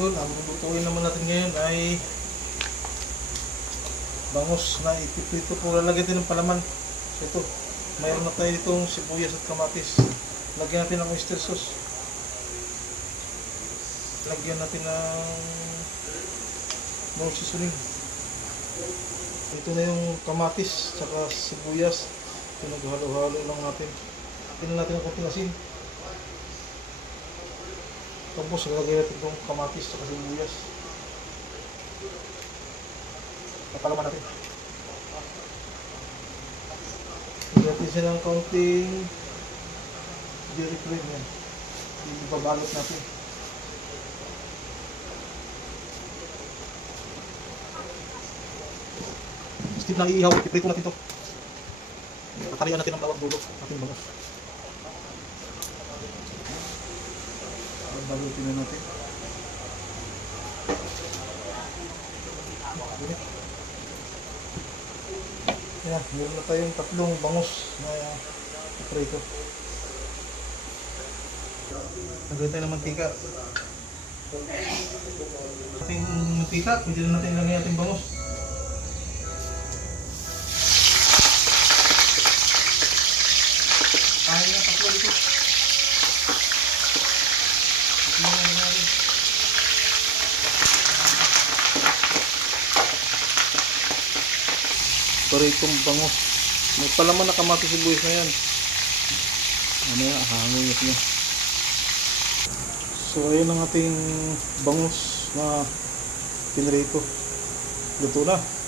idol, ang lulutuin naman natin ngayon ay bangus na ipiprito po. Lalagyan natin ng palaman. So ito, mayroon na tayo ditong sibuyas at kamatis. Lagyan natin ng oyster sauce. Lagyan natin ng no seasoning. Ito na yung kamatis, tsaka sibuyas. Pinaghalo-halo lang natin. Tingnan natin ang konting asin. Tapos lalagay natin itong kamatis at sibuyas. Kapalaman natin. Lagyan natin siya ng kaunting dairy cream yan. Ibabalot natin. Steve na iihaw, iprito natin to. Kakarian natin ang bawang dulo, ating bangus. Balutin na natin. Ayan, meron na tayong tatlong bangus na uh, prito. Lagyan tayo ng mantika. Ating mantika, pwede na natin ilagay ating bangus. Kaya na tatlo dito. Tatlo na lang natin. Paritong bangus. May palaman na kamatis sibuyas na yan. Ano yan, hangin niya. So ayun ang ating bangus na pinrito. Luto na.